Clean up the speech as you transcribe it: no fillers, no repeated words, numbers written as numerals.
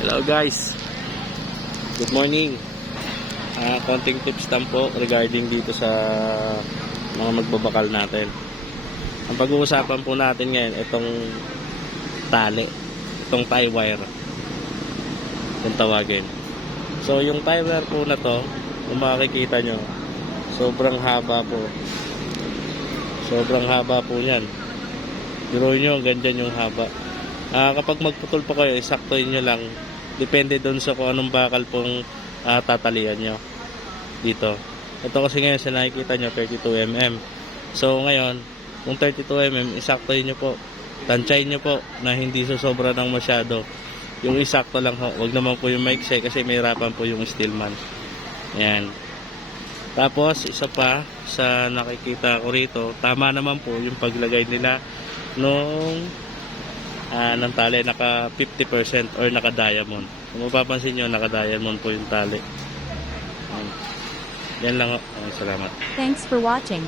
Hello guys, good morning. Konting tips lang po regarding dito sa mga magbabakal natin. Ang pag-uusapan po natin ngayon itong tali, itong tie wire kung tawagin. So yung tie wire po na to, kung makikita nyo, sobrang haba po yan. Biruin nyo, ganyan yung haba. Kapag magputol po kayo, isaktoin nyo lang. Depende doon sa kung anong bakal pong tatalian nyo dito. Ito kasi ngayon sa nakikita nyo 32mm. So ngayon kung 32mm, isaktoin nyo po, tansyahin nyo po na hindi susobra ng masyado. Yung isakto lang ho, wag naman po yung maiksi kasi may hirapan po yung steelman. Ayan. Tapos isa pa sa nakikita ko rito, tama naman po yung paglagay nila nung ng tali, naka 50% or naka diamond. Kung mapapansin nyo, naka diamond po yung tali. Yan lang. Salamat. Thanks for watching.